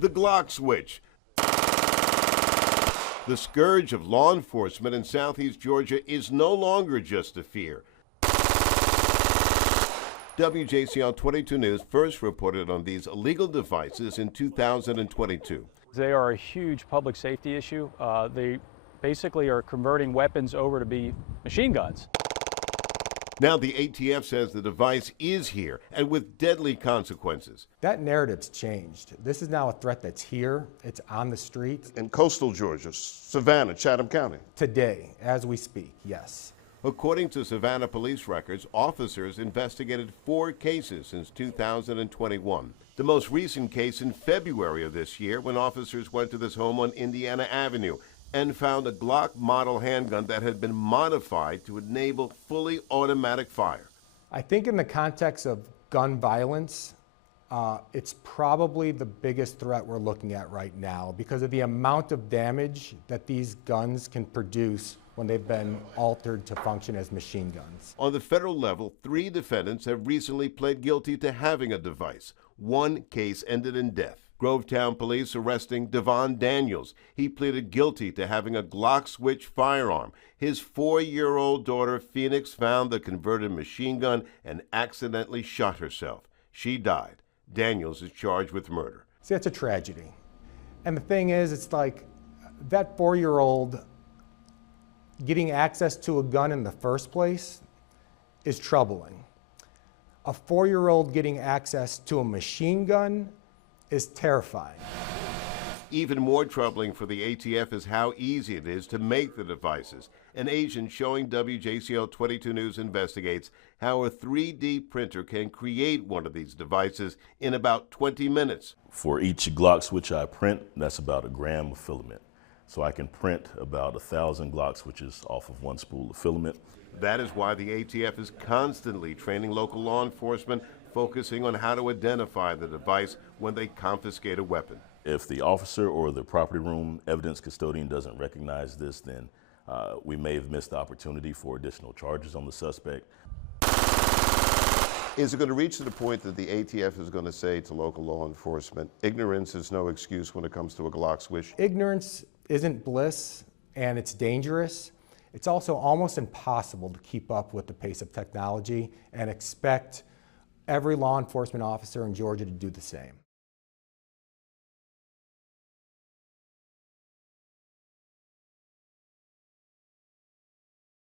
The Glock switch. The scourge of law enforcement in Southeast Georgia is no longer just a fear. WJCL 22 News first reported on these illegal devices in 2022. They are a huge public safety issue. They basically are converting weapons over to be machine guns. Now the ATF says the device is here and with deadly consequences. That narrative's changed. This is now a threat that's here. It's on the streets. In coastal Georgia, Savannah, Chatham County. Today, as we speak, yes. According to Savannah police records, officers investigated 4 cases since 2021. The most recent case in February of this year when officers went to this home on Indiana Avenue and found a Glock model handgun that had been modified to enable fully automatic fire. I think in the context of gun violence, it's probably the biggest threat we're looking at right now because of the amount of damage that these guns can produce when they've been altered to function as machine guns. On the federal level, 3 defendants have recently pled guilty to having a device. 1 case ended in death. Grovetown police arresting Devon Daniels. He pleaded guilty to having a Glock switch firearm. His 4-year-old daughter, Phoenix, found the converted machine gun and accidentally shot herself. She died. Daniels is charged with murder. See, that's a tragedy. And the thing is, it's like that 4-year-old getting access to a gun in the first place is troubling. A 4-year-old getting access to a machine gun is terrifying. Even more troubling for the ATF is how easy it is to make the devices. An agent showing WJCL 22 News investigates how a 3D printer can create one of these devices in about 20 minutes. For each Glock switch I print, that's about 1 gram of filament. So I can print about 1,000 Glock switches off of 1 spool of filament. That is why the ATF is constantly training local law enforcement, focusing on how to identify the device when they confiscate a weapon. If the officer or the property room evidence custodian doesn't recognize this, then we may have missed the opportunity for additional charges on the suspect. Is it going to reach to the point that the ATF is going to say to local law enforcement, ignorance is no excuse when it comes to a Glock switch? Ignorance isn't bliss, and it's dangerous. It's also almost impossible to keep up with the pace of technology and expect every law enforcement officer in Georgia to do the same.